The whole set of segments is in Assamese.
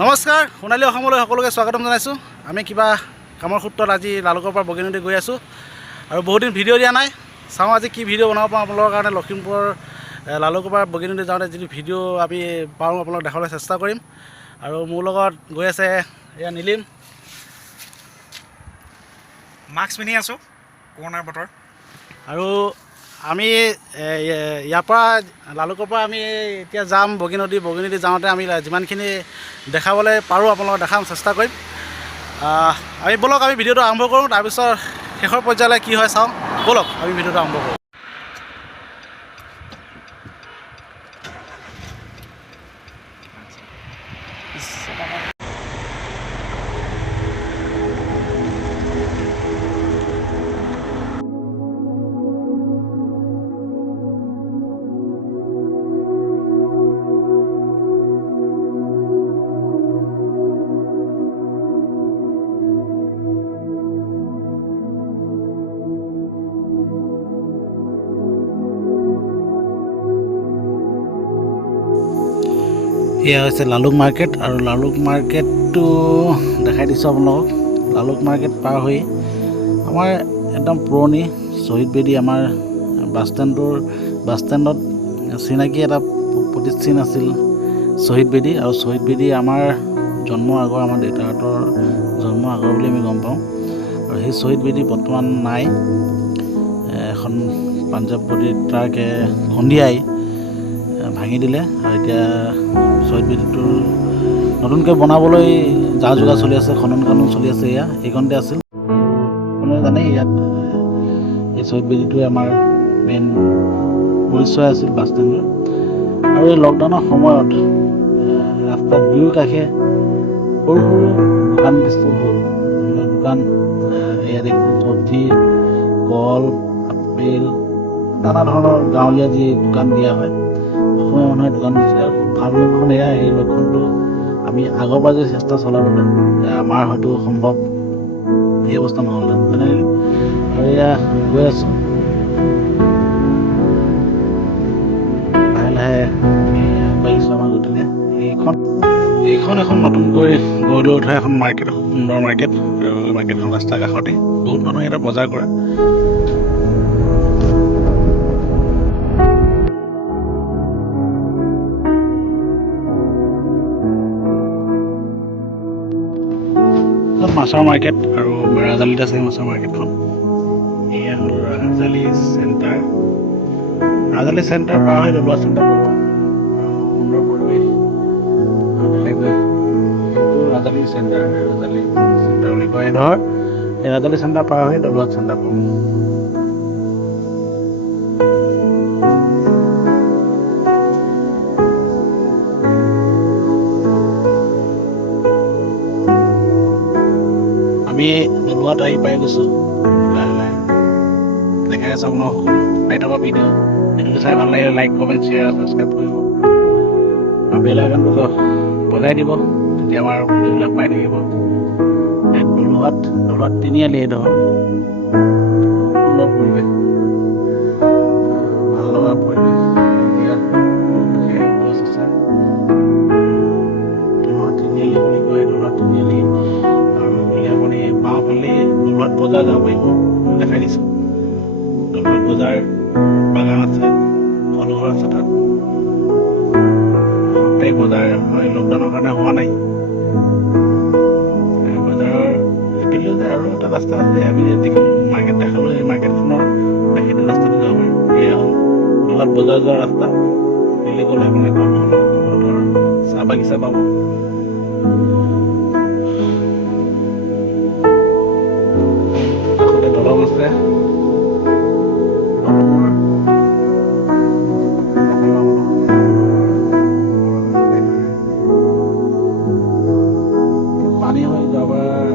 নমস্কাৰ, সোণালী অসমলৈ সকলোকে স্বাগতম জনাইছোঁ। আমি কিবা কামৰ সূত্ৰত আজি লালুকৰ পৰা বগীনদী গৈ আছোঁ আৰু বহুত দিন ভিডিঅ' দিয়া নাই। চাওঁ আজি কি ভিডিঅ' বনাব পাৰোঁ আপোনালোকৰ কাৰণে। লখিমপুৰ লালুকৰ পৰা বগীনদী যাওঁতে যিটো ভিডিঅ' আমি পাৰোঁ আপোনালোকক দেখাবলৈ চেষ্টা কৰিম। আৰু মোৰ লগত গৈ আছে এয়া নীলিম। মাস্ক পিন্ধি আছোঁ, কৰোণাৰ বতৰ। আৰু আমি ইয়াৰ পৰা লালুকৰ পৰা আমি এতিয়া যাম বগীনদী যাওঁতে আমি যিমানখিনি দেখাবলৈ পাৰোঁ আপোনালোকক দেখাম চেষ্টা কৰিম। আমি ব'লক আমি ভিডিঅ'টো আৰম্ভ কৰোঁ, তাৰপিছত শেষৰ পৰ্যায়লৈ কি হয় চাওঁ। ব'লক আমি ভিডিঅ'টো আৰম্ভ কৰোঁ। এয়া হৈছে লালুক মাৰ্কেট, আৰু লালুক মাৰ্কেটটো দেখাই দিছোঁ আপোনালোকক। লালুক মাৰ্কেট পাৰ হৈ আমাৰ একদম পুৰণি শ্বহীদ বেদী, আমাৰ বাছ ষ্টেণ্ডত চিনাকি এটা প্ৰতিষ্ঠান আছিল শ্বহীদ বেদী। আৰু শ্বহীদ বেদী আমাৰ জন্মৰ আগৰ, আমাৰ দেউতাহঁতৰ জন্মৰ আগৰ বুলি আমি গম পাওঁ। আৰু সেই শ্বহীদ বেদী বৰ্তমান নাই। এখন পাঞ্জাৱ ট্ৰাকে খুন্দিয়াই ভাঙি দিলে, আৰু এতিয়া শ্বহীদ বেদীটোৰ নতুনকৈ বনাবলৈ যা যোগাৰ চলি আছে, খনন কাৰ্য চলি আছে। এইখনতে আছিল, কোনোৱে জানেই ইয়াত এই শ্বহীদ বেদীটোৱে আমাৰ মেইন পৰিচয় আছিল বাছ ষ্টেণ্ডৰ। আৰু এই লকডাউনৰ সময়ত ৰাস্তাৰ দুয়ো কাষে সৰু সৰু দোকান দিছোঁ, দোকান ইয়াত চব্জি, কল, আপেল, নানা ধৰণৰ গাঁৱলীয়া যি দোকান দিয়া হয়, অসমীয়া মানুহে দোকান দিছিলে। আৰু ভাল লক্ষণ এয়া, এই লক্ষণটো আমি আগৰ পৰা যদি চেষ্টা চলাবলৈ আমাৰ হয়তো সম্ভৱ এই অৱস্থা নহ'লে। মানে আৰু এয়া গৈ আছোঁ লাহে লাহে আগবাঢ়িছোঁ আমাৰ গতিকে। এইখন এখন নতুনকৈ গঢ় লৈ উঠা এখন মাৰ্কেট, সুন্দৰ মাৰ্কেট। আৰু মাৰ্কেটখন ৰাস্তাৰ কাষতে, বহুত মানুহে ইয়াতে বজাৰ কৰে। মাছৰ মাৰ্কেট, আৰু ৰাজালিত আছে মাছৰ মাৰ্কেটখন। এয়া হ'ল ৰাজালি চেণ্টাৰ। ৰাজালি চেণ্টাৰ পাৰ হৈ ডবল চেণ্টাৰ পাব। সুন্দৰ পৰিৱেশ, ৰাজালি চেণ্টাৰ বুলি কয়। ধৰ এই ৰাজালি চেণ্টাৰ পাৰ হৈ ডবল চেণ্টাৰ পাব। আমি ডলোৱাত আহি পাই গৈছোঁ। লাহে লাহে দেখাই আছোঁ আপোনাক সকলো পাই থকা ভিডিঅ'টো চাই ভাল লাগিলে লাইক, কমেণ্ট, শ্বেয়াৰ, ছাবস্ক্ৰাইব কৰিব। আৰু বেল আইকনটো বজাই দিব, তেতিয়া আমাৰ ভিডিঅ'বিলাক পাই থাকিব। ডলোৱাত তিনিআলি ধৰ সুন্দৰ পৰিৱেশ, ভাল লগা পৰিৱেশ। গছ আছে, ডলোৱা তিনিআলি বুলি কয়, ডলোৱা তিনিআলি। আৰু আপুনি বাওঁফালে ডলোৱাত বজাৰ যাব পাৰিব, দেখাই দিছোঁ। ডলোৱাত বজাৰ বাগান আছে, ফল ঘৰ আছে তাত। সপ্তাহিক বজাৰ হয়, লকডাউনৰ কাৰণে হোৱা নাই। বজাৰৰ এপিলেও যায়, আৰু এটা ৰাস্তা আছে। আমি যিখন মাৰ্কেট দেখালোঁ, সেই মাৰ্কেটখনৰ সেইটো ৰাস্তাটো যাব পাৰিম। এয়া হ'ল ডলোৱাত বজাৰ যোৱা ৰাস্তা। দিল্লী গ'লে আপুনি চাহ বাগিচা পাব। কাষতে দলং আছে। পানী হৈ যোৱাবাৰ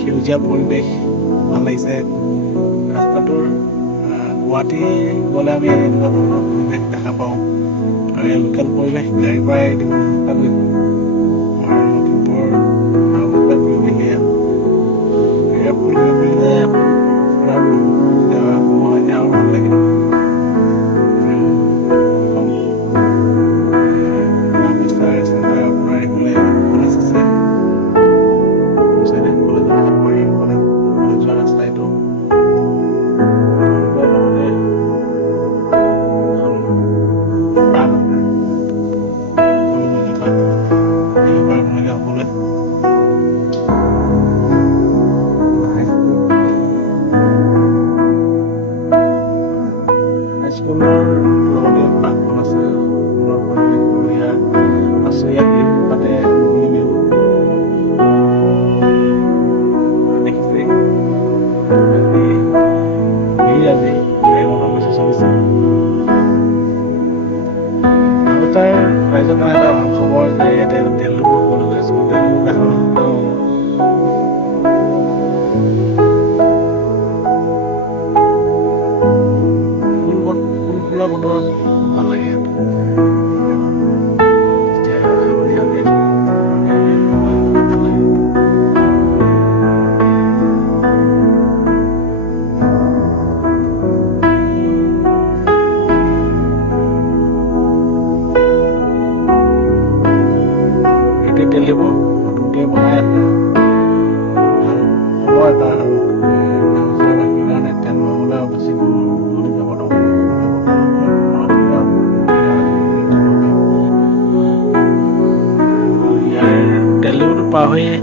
সেউজীয়া পৰিৱেশ ভাল লাগিছে। ৰাস্তাটোৰ গুৱাহাটী গ'লে আমি এনেকুৱা ধৰণৰ পৰিৱেশ দেখা পাওঁ, আৰু এই লোকেল পৰিৱেশ গাড়ীৰ পৰাই দিব চেষ্টা কৰিছোঁ। খবৰ যে ইয়াতে তেল ডিপু গৈ আছোঁ তেল এখন ফুলা বতৰত ভাল লাগে ইয়াত যেতিয়া সেউজীয়া ভাল লাগে। এইটো তেল ডিপু নতুনকৈ বনাই আছে ভাল খবৰ এটা আৰু নামচাইবাসীৰ কাৰণে তেল ভৰাবলৈ বেছি দূৰ নদী যাব ইয়াৰ তেল ডিপুটো পাৰ হৈয়ে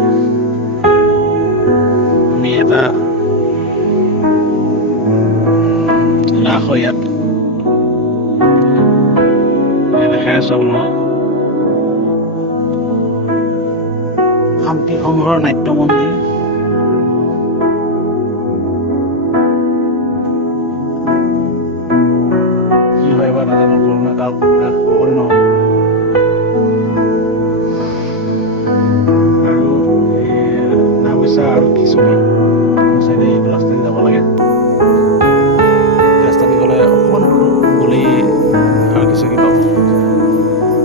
আমি এটা ৰাস হয় ইয়াত দেখাই আছো আপোনাক শান্তি সংঘৰ নাট্য মন্দিৰ কি হয় বা নাজানো কৰোণা কাল খবৰে নহয় আৰু নাওবৈচা আৰু কিচুমী চাইডে এইটো ৰাস্তাদি যাব লাগে ৰাস্তাদি গ'লে অকণমান দূৰ গ'লেই আৰু কিছু পাব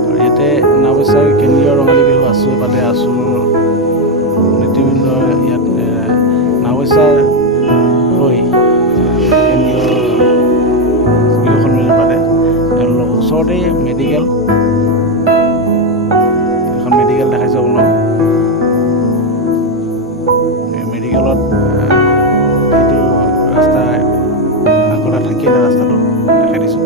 আৰু ইয়াতে নাওবৈচাৰ কেন্দ্ৰীয় ৰঙালী বিহু আছুৱে পাতে আছুৰ নেতৃবৃন্দ ইয়াত নাওবৈচাৰ হৈ কেন্দ্ৰীয় বিহু সন্মিলন পাতে তেওঁলোকৰ ওচৰতে মেডিকেল এখন মেডিকেল দেখাইছোঁ আপোনাক মেডিকেলত এইটো ৰাস্তা আগতে থাকিলে ৰাস্তাটো দেখাই দিছোঁ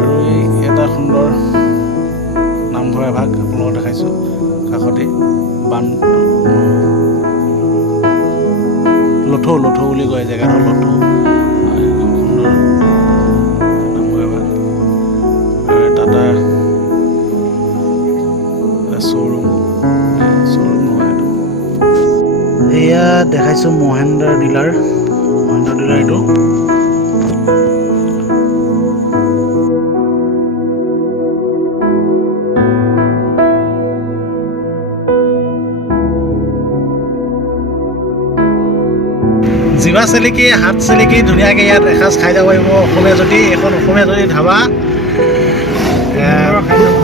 আৰু এই এটা সুন্দৰ নামঘৰ এভাগ আপোনালোকক দেখাইছোঁ কাষতে বান্ধটো লথৌ বুলি কয় জেগাটো লথৌ সুন্দৰ নামঘৰ এভাগ আৰু টাটা শ্ব'ৰুম নহয় এইটো এয়া দেখাইছোঁ মহেন্দ্ৰ ডিলাৰ এইটো জিভা চেলেকি হাত চেলেকি ধুনীয়াকৈ ইয়াত এসাঁজ খাই যাব পাৰিব অসমীয়া যদি ধাবা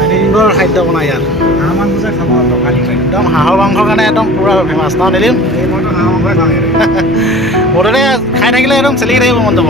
সুন্দৰ খাদ্য বনাই ইয়াত হাঁহ মাংস যে খাব একদম হাঁহৰ মাংসৰ কাৰণে একদম পূৰা ফেমাছ ন নিলিম মুঠতে খাই থাকিলে একদম চেলেকি থাকিব মন যাব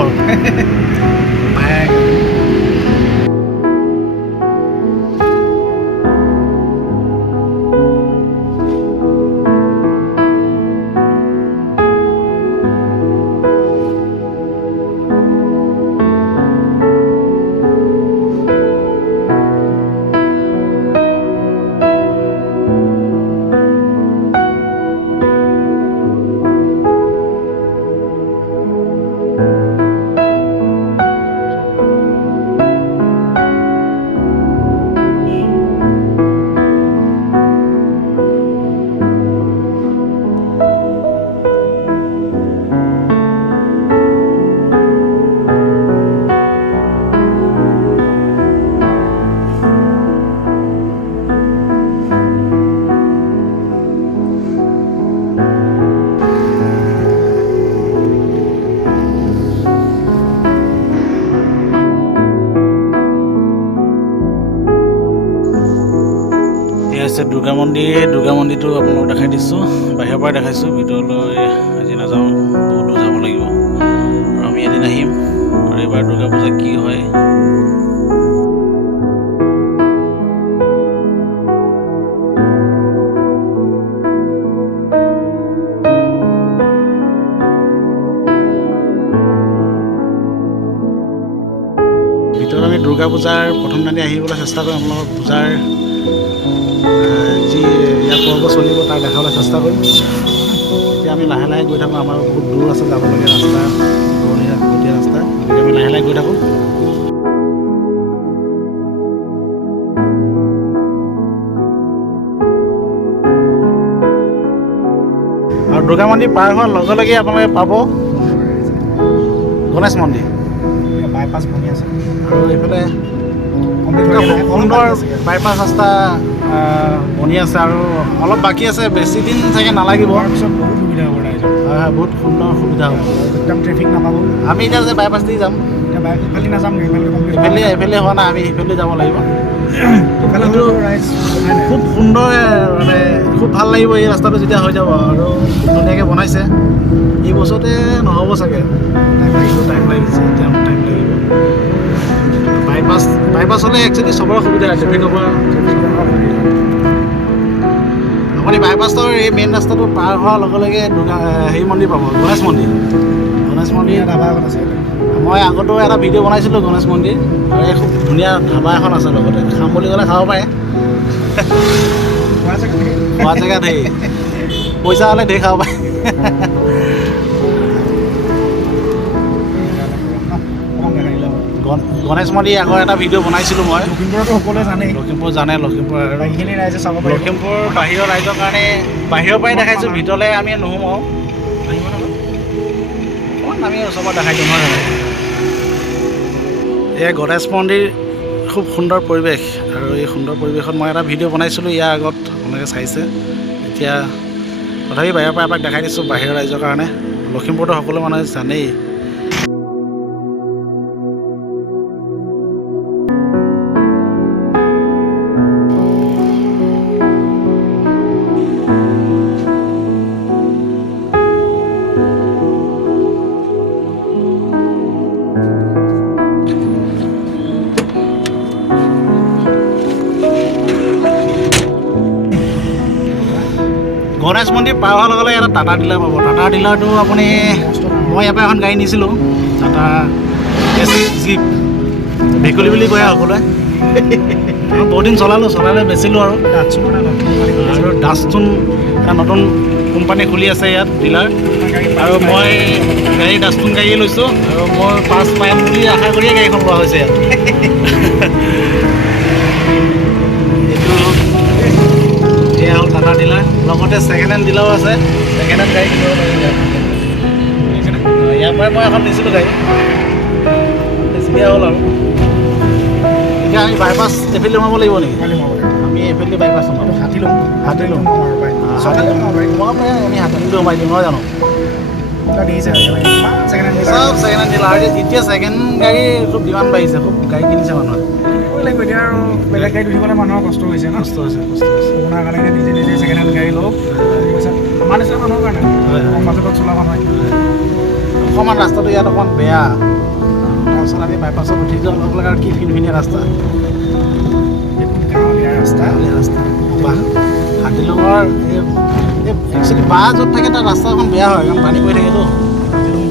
আছে দুৰ্গা মন্দিৰটো আপোনালোকক দেখাই দিছোঁ বাহিৰৰ পৰাই দেখাইছোঁ ভিতৰলৈ আজি নাযাওঁ বহুত দূৰ যাব লাগিব আৰু আমি এদিন আহিম আৰু এইবাৰ দুৰ্গা পূজা কি হয় ভিতৰত আমি দুৰ্গা পূজাৰ প্ৰথম দিনা আহিবলৈ চেষ্টা কৰিম আপোনালোকক পূজাৰ যি ইয়াৰ পৰ্ব চলিব তাক দেখাবলৈ চেষ্টা কৰিম এতিয়া আমি লাহে লাহে গৈ থাকোঁ আমাৰ বহুত দূৰ আছে যাবলগীয়া ৰাস্তা গতীয়া ৰাস্তা গতিকে আমি লাহে লাহে গৈ থাকোঁ আৰু দুৰ্গা মন্দিৰ পাৰ হোৱাৰ লগে লগে আপোনালোকে পাব গণেশ মন্দিৰ। বাইপাছ বনি আছে আৰু এইফালে সুন্দৰ বাইপাছ ৰাস্তা বনি আছে আৰু অলপ বাকী আছে, বেছি দিন চাগে নালাগিব। তাৰপিছত বহুত সুবিধা হ'ব ৰাইজৰ। হয় হয়, বহুত সুন্দৰ সুবিধা হ'ব। একদম ট্ৰেফিক নাপাব। আমি এতিয়া যে বাইপাছ দি যাম, এতিয়া বাইক ইফালে নাযাম, এইফালে হোৱা নাই, আমি সেইফালে যাব লাগিব। কিন্তু ৰাইজ খুব সুন্দৰ, মানে খুব ভাল লাগিব এই ৰাস্তাটো যেতিয়া হৈ যাব আৰু ধুনীয়াকৈ বনাইছে। এই বছৰতে নহ'ব চাগে, টাইম লাগিছে, এতিয়া টাইম লাগিব। বাইপাছ হ'লে একচুৱেলি চবৰে সুবিধা আছে, ট্ৰেফিকৰ পৰা। আপুনি বাইপাছৰ এই মেইন ৰাস্তাটো পাৰ হোৱাৰ লগে লগে হেৰি মন্দিৰ পাব, গণেশ মন্দিৰ। গণেশ মন্দিৰ ধাবা এখন আছে। মই আগতো এটা ভিডিঅ' বনাইছিলোঁ গণেশ মন্দিৰ, আৰু এই খুব ধুনীয়া ধাবা এখন আছে লগতে, খাম বুলি ক'লে খাব পাৰে। খোৱা জেগা ধেৰ, পইচা হ'লে ধেৰ খাব পাৰে। গণেশ মন্দিৰ আগৰ এটা ভিডিঅ' বনাইছিলোঁ মই। লখিমপুৰতো সকলোৱে জানেই, লখিমপুৰ জানে, লখিমপুৰ আৰু এইখিনি ৰাইজে চাব পাৰিব। লখিমপুৰ বাহিৰৰ ৰাইজৰ কাৰণে বাহিৰৰ পৰাই দেখাইছোঁ, ভিতৰলৈ আমি নোসোমাওঁ। অকণমান আমি ওচৰৰ দেখাই দিওঁ নহয় জানো। এয়া গণেশ মন্দিৰ, খুব সুন্দৰ পৰিৱেশ, আৰু এই সুন্দৰ পৰিৱেশত মই এটা ভিডিঅ' বনাইছিলোঁ ইয়াৰ আগত, আপোনালোকে চাইছে। এতিয়া তথাপি বাহিৰৰ পৰা এপাক দেখাই দিছোঁ বাহিৰৰ ৰাইজৰ কাৰণে। লখিমপুৰতো সকলো মানুহে জানেই। গণেশ মন্দিৰ পাৰ হোৱাৰ লগে লগে এটা টাটা ডিলাৰ পাব। টাটা ডিলাৰটো আপুনি, মই ইয়াৰ পৰা এখন গাড়ী নিছিলোঁ, টাটা জিপ, ভেকুলী বুলি কয় সকলোৱে। বহুত দিন চলালে বেচিলোঁ আৰু ডাষ্টুন এটা নতুন কোম্পানী খুলি আছে ইয়াত ডিলাৰ, আৰু মই গাড়ী ডাষ্টুন গাড়ীয়ে লৈছোঁ, আৰু মই ফাৰ্ষ্ট পাইম বুলি আশা কৰিয়ে গাড়ীখন লোৱা হৈছে ইয়াত। এয়া হ'ল টাটা ডিলাৰ, লগতে ছেকেণ্ড হেণ্ড ডিলাৰো আছে, ছেকেণ্ড হেণ্ড গাড়ী কিনিব পাৰি ইয়াত। ইয়াৰ পৰাই মই এখন নিছিলোঁ গাড়ী, বেছিকৈ হ'ল আৰু। এতিয়া আমি বাইপাছ এইফালে সোমাব লাগিব নেকি? আমি এইফালে বাইপাছ সোমাম। হাতী লওঁ আমি হাতী সোমাই দিম নহয় জানো? চব ছেকেণ্ড হেণ্ড ডিলাৰ। এতিয়া ছেকেণ্ড গাড়ী খুব ডিমাণ্ড বাঢ়িছে, খুব গাড়ী কিনিছে মানুহে। এতিয়া আৰু বেলেগ গাড়ীত উঠিবলৈ মানুহৰ কষ্ট হৈছে ন, কষ্ট হৈছে। আপোনাৰ কাৰণে নিজে ছেকেণ্ড হেণ্ড গাড়ী লওক, পইচা আমাৰ নিচিনা মানুহৰ কাৰণে কম বাজেটত চলা মানুহে। অকণমান ৰাস্তাটো ইয়াত অকণমান বেয়া, তাৰপিছত আমি বাইপাছত উঠি যোৱাৰ লগে লগে আৰু কি ধুনীয়া ৰাস্তা, গাঁৱলীয়া ৰাস্তা। বাহ, হাতীলুঙৰ একচুৱেলি বাঁহ য'ত থাকে তাৰ ৰাস্তাখন বেয়া হয়, কাৰণ পানী পৰি থাকেতো।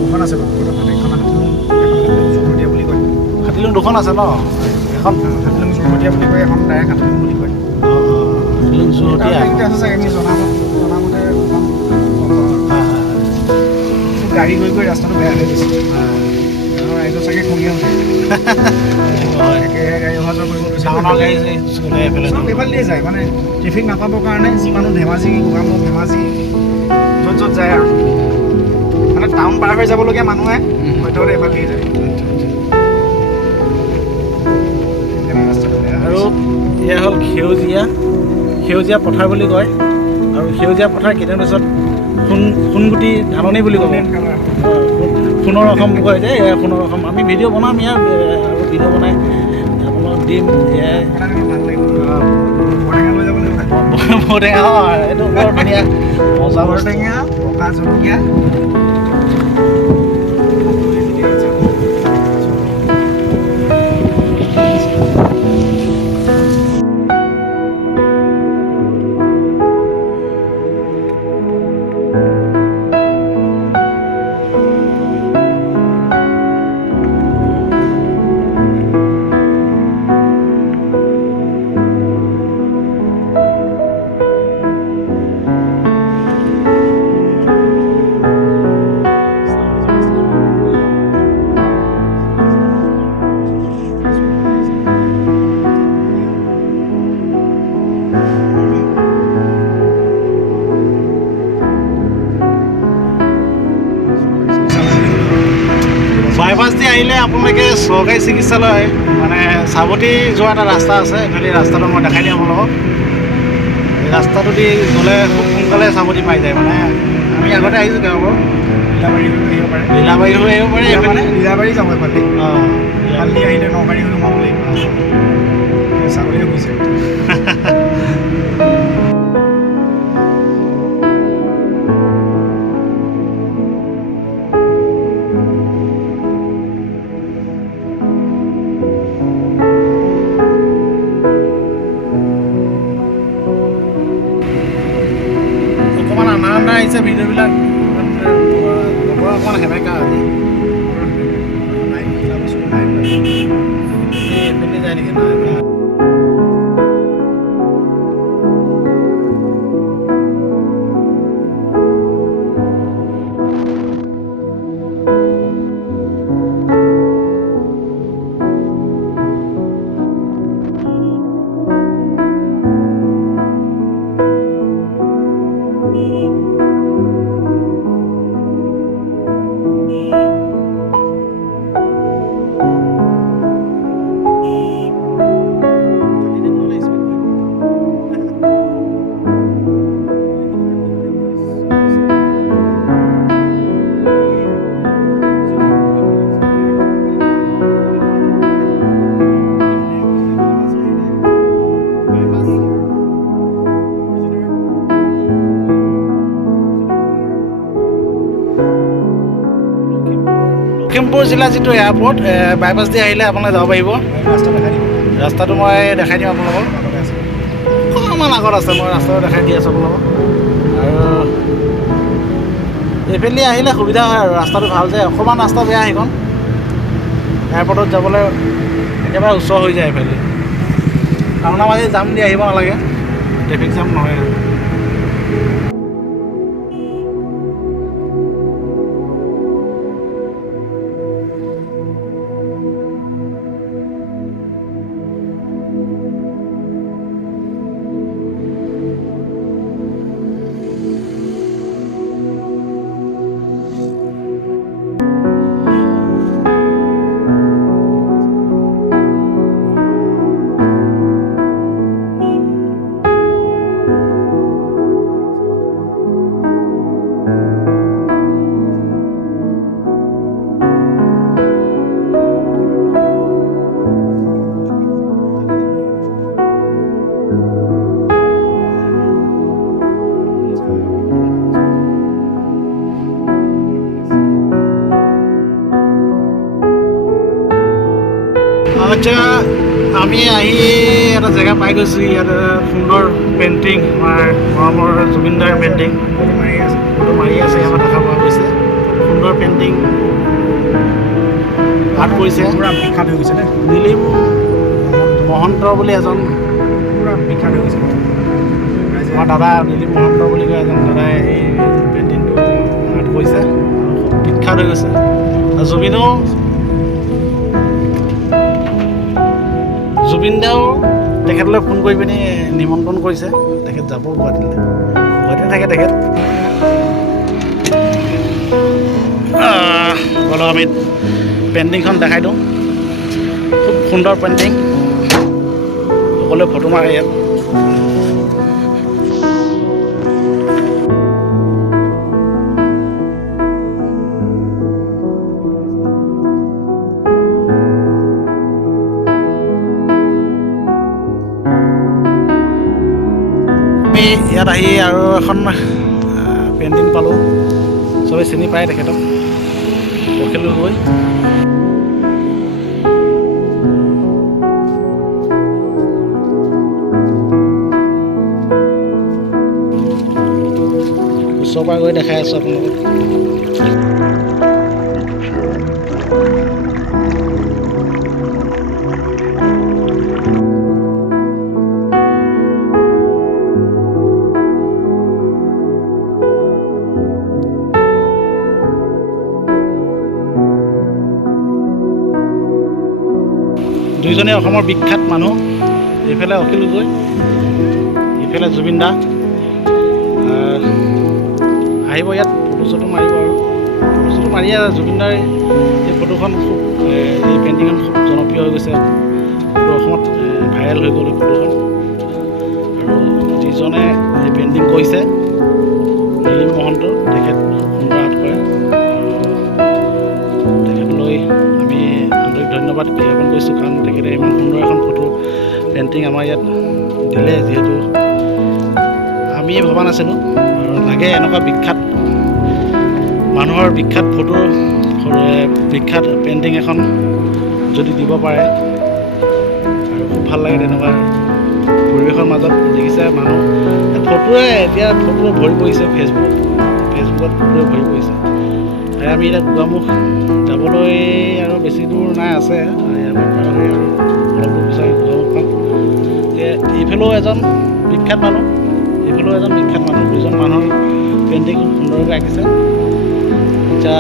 দুখন আছে বুলি কয়। হাতীলুং দুখন আছে ন? এখন হাতীলুং জোৰহতীয়া বুলি কয়, এখন ডাইৰেক্ট হাতীলুং বুলি কয়। হাতীলুং জোৰহতীয়া আছে চাগে, আমি জনামতে গাড়ী গৈ ৰাস্তাটো বেয়া হৈ গৈছে। ৰাইজৰ চাগে খঙে উঠে, একেৰাহে গাড়ী অহা যোৱা কৰিব লৈছে। এইফালে দিয়ে যায়, মানে ট্ৰেফিক নাপাবৰ কাৰণে যি মানুহ ধেমাজি, গোগামুখ, ধেমাজি য'ত যায় আৰু, মানে টাউন পাৰ হৈ যাবলগীয়া মানুহে হয়তো এইফালে দিয়ে যায়। আৰু এয়া হ'ল সেউজীয়া পথাৰ বুলি কয়, আৰু সেউজীয়া পথাৰ কেইদিনৰ পিছত সোণগুটি ধাননি বুলি কয়। সোণৰ অসম কয় যে, এয়া সোণৰ অসম। আমি ভিডিঅ' বনাম ইয়াৰ, আৰু ভিডিঅ' বনাই আপোনালোকক দিম। এয়াই বৰটেঙা, এইটো বৰ ধুনীয়া মজা বৰটেঙা, পকা জলকীয়া। বাইপাছদি আহিলে আপোনালোকে চৰকাৰী চিকিৎসালয় মানে চাবতি যোৱা এটা ৰাস্তা আছে, এইফালে ৰাস্তাটো মই দেখাই দিম আপোনালোকক। এই ৰাস্তাটো দি গ'লে খুব সোনকালে চাবতি পাই যায়। মানে আমি আগতে আহিছোঁ গাঁৱৰ লীলাবাৰী হৈ আহিব পাৰে, মানে লীলাবাৰী যাব এফালে। কালি আহিলে নগাৰী হৈ সোমাব লাগিব। ছাগলী গৈছে। অকণমান আন্ধাৰ আন্ধাৰ আহিছে, ভিডিঅ'বিলাক বতৰ অকণমান সেমেকা আজি। এইপিনে যায় নেকি? নাই। লখিমপুৰ জিলাৰ যিটো এয়াৰপৰ্ট, বাইপাছ দি আহিলে আপোনালোকে যাব পাৰিব। ৰাস্তাটো মই দেখাই দিম আপোনালোকক। অকণমান আগত আছে, মই ৰাস্তাটো দেখাই দি আছোঁ আপোনালোকক। আৰু এইফালে আহিলে সুবিধা হয় আৰু ৰাস্তাটো ভাল যে, অকণমান ৰাস্তা বেয়া সেইখন। এয়াৰপৰ্টত যাবলৈ একেবাৰে ওচৰ হৈ যায় এইফালে। টাউনৰ মাজে জাম দি আহিব নালাগে, ট্ৰেফিক জাম নহয় আৰু। আচ্ছা, আমি আহি এটা জেগা পাই গৈছোঁ। ইয়াত সুন্দৰ পেইণ্টিং, আমাৰ মৰমৰ জুবিনদাৰ পেইণ্টিং ফটো মাৰি আছে। ইয়াৰ পৰা দেখা পোৱা গৈছে সুন্দৰ পেইণ্টিং আৰ্ট কৰিছে। পূৰা বিখ্যাত হৈ গৈছে দেই। নীলিম মহন্ত বুলি এজন পূৰা বিখ্যাত হৈ গৈছে। আমাৰ দাদা নীলিম মহন্ত বুলি কয় এজন দাদাই এই পেইণ্টিংটো আৰ্ট কৰিছে, বিখ্যাত হৈ গৈছে। আৰু জুবিনদাও তেখেতলৈ ফোন কৰি পিনি নিমন্ত্ৰণ কৰিছে। তেখেত যাব গুৱাহাটীলৈ, গুৱাহাটীত থাকে তেখেত। গ'লো আমি পেইণ্টিংখন দেখাই দিওঁ। খুব সুন্দৰ পেইণ্টিং, সকলোৱে ফটো মাৰে ইয়াত। ইয়াত আহি আৰু এখন পেইণ্টিং পালোঁ, চবেই চিনি পায় তেখেতক, অখিল গগৈ। ওচৰৰ পৰা গৈ দেখাই আছোঁ আপোনালোকক। দুইজনে অসমৰ বিখ্যাত মানুহ, এইফালে অখিল গগৈ, ইফালে জুবিন দা। আহিব ইয়াত ফটো চটো মাৰিব আৰু ফটো চটো মাৰিয়ে আছে। জুবিনদাৰ এই ফটোখন খুব এই পেইণ্টিংখন খুব জনপ্ৰিয় হৈ গৈছে, গোটেই অসমত ভাইৰেল হৈ গ'ল এই ফটোখন। আৰু যিজনে এই পেইণ্টিং কৰিছে নীলিম মহন্ত, তেখেত সুন্দৰ আৰ্ট কৰে। তেখেতলৈ আমি আন্তৰিক ধন্যবাদ জ্ঞাপন কৰিছোঁ, কাৰণ তেখেতে ইমান সুন্দৰ এখন ফটো পেইণ্টিং আমাৰ ইয়াত দিলে, যিহেতু আমি ভবা নাছিলোঁ। আৰু লাগে এনেকুৱা বিখ্যাত মানুহৰ বিখ্যাত ফটো, বিখ্যাত পেইণ্টিং এখন যদি দিব পাৰে, আৰু খুব ভাল লাগে তেনেকুৱা পৰিৱেশৰ মাজত। দেখিছে মানুহ ফটোৱে এতিয়া ফটোৱে ভৰি পৰিছে, ফেচবুকত ফটোৱে ভৰি পৰিছে। আমি এতিয়া গোগামুখ যাবলৈ আৰু বেছি দূৰ নাই, আছে আৰু অলপ দূৰ বিচাৰি গোগামুখ পাম। এইফালেও এজন বিখ্যাত মানুহ, এইফালেও এজন বিখ্যাত মানুহ, দুজন মানুহৰ পেইণ্টিং সুন্দৰকৈ আঁকিছে। এতিয়া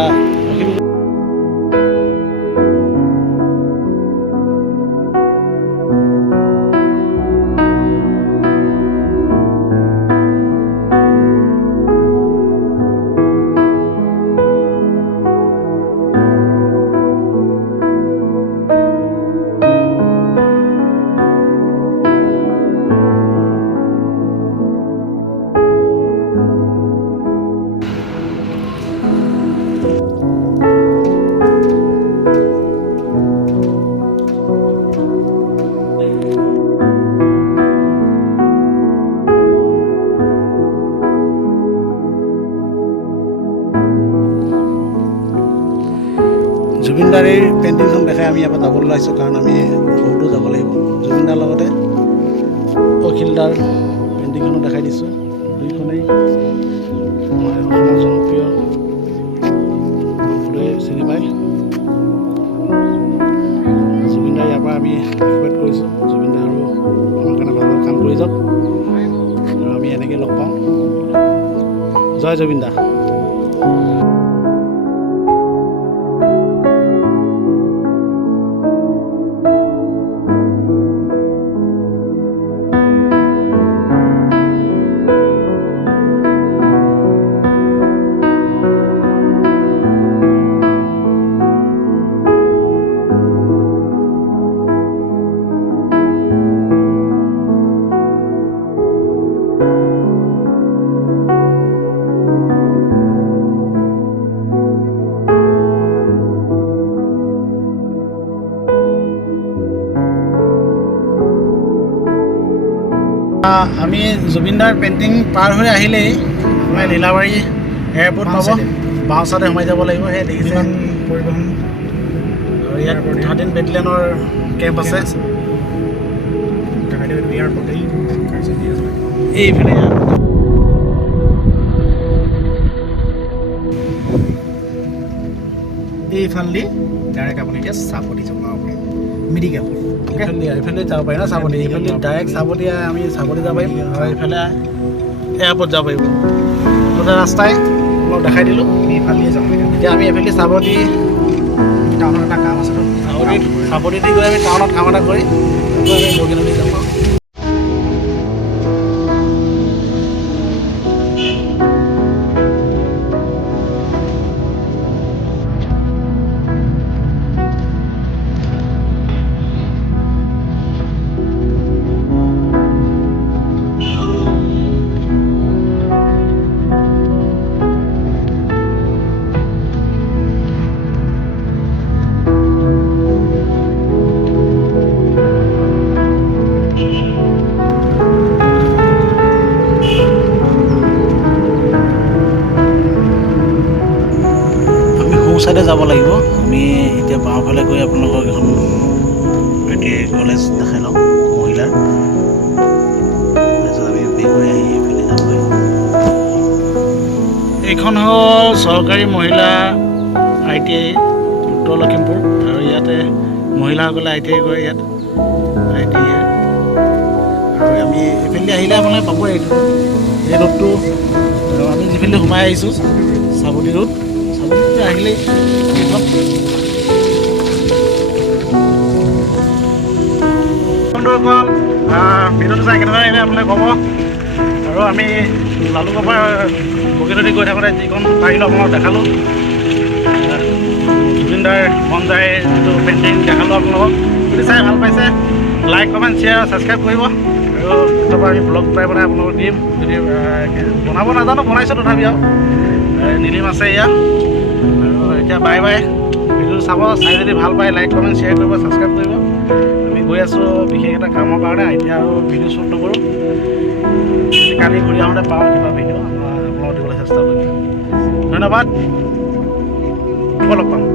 জুবিনদাৰ এই পেইণ্টিংখন দেখাই আমি ইয়াৰ পৰা যাবলৈ ওলাইছোঁ, কাৰণ আমি বহুতো যাব লাগিব। জুবিনদাৰ লগতে অখিলদাৰ পেইণ্টিংখনো দেখাই দিছোঁ। দুইখনেই আমাৰ অসমৰ জনপ্ৰিয়, সকলোৱে চিনি পায়। জুবিনদাৰ ইয়াৰ পৰা আমি ৰিকুৱেষ্ট কৰিছোঁ, জুবিনদাৰ আৰু আমাৰ কাৰণে ভাল ভাল কাম কৰি যাওক, আৰু আমি এনেকৈ লগ পাওঁ। জয় জুবিনদা। আমি জুবিনদাৰ পেইণ্টিং পাৰ হৈ আহিলেই আমাৰ লীলাবাৰী এয়াৰপৰ্ট পাব, বাওঁ চাইডে সোমাই যাব লাগিব। সেই দেখিছে পৰিবহণ, আৰু ইয়াত 13 বেটেলিয়নৰ কেম্প আছে। এইফালে এইফালেদি ডাইৰেক্ট আপুনি এতিয়া চাপতি যাব পাৰিব, মেডিকেল এইফালে যাব পাৰি ন, চাপতি। এইফালে ডাইৰেক্ট চাপতি, আমি চাপতি যাব পাৰিম, আৰু এইফালে এয়াৰপৰ্ট যাব পাৰিব। দুটা ৰাস্তাই অলপ দেখাই দিলোঁ, এইফালেদি যাব লাগে। এতিয়া আমি এইফালে চাপতি টাউনত এটা কাম আছে, চাপতি দি গৈ আমি টাউনত কাম এটা কৰি আমি বগীনদী যাম। চাইডে যাব লাগিব। আমি এতিয়া বাওঁফালে গৈ আপোনালোকক এখন কলেজ দেখাই লওঁ মহিলাৰ, তাৰপিছত আমি গৈ আহি এইফালে যাব লাগিব। এইখন হ'ল চৰকাৰী মহিলা ITI উত্তৰ লখিমপুৰ, আৰু ইয়াতে মহিলাসকলে ITI কৰে ইয়াত ITI। আৰু আমি এইফালে আহিলে আপোনালোকে পাব এই ৰোডটো, আমি যিফালে সোমাই আহিছোঁ চাবুটি ৰোড, চাবুটি আহিলেই এইখন সুন্দৰখন ভিডিঅ'টো চাই কেনেদৰে আহিলে আপোনালোকে ক'ব। আৰু আমি লালুকৰ পৰা বগীনদী গৈ থাকোঁতে যিখন পাৰিলোঁ আপোনালোকক দেখালোঁ। জুবিনদাৰ মন যায় যিটো পেইণ্টিং দেখালোঁ আপোনালোকক। যদি চাই ভাল পাইছে লাইক কমেণ্ট শ্বেয়াৰ ছাবস্ক্ৰাইব কৰিব আৰু কেতিয়াবা আমি ব্লগ বনাই আপোনালোকক দিম। যদি বনাব নাজানো বনাইছোঁ তথাপি আৰু নীলিম আছে এয়া। আৰু এতিয়া বাই বাই। ভিডিঅ'টো চাব, চাই যদি ভাল পায় লাইক কমেণ্ট শ্বেয়াৰ কৰিব ছাবস্ক্ৰাইব কৰিব। আমি গৈ আছোঁ বিশেষ এটা কামৰ কাৰণে, এতিয়া আৰু ভিডিঅ' শ্বুট নকৰোঁ। কালি ঘূৰি আহোঁতে পাওঁ কিবা ভিডিঅ' আপোনালোকক দিবলৈ চেষ্টা কৰিম। ধন্যবাদ, লগ পাম।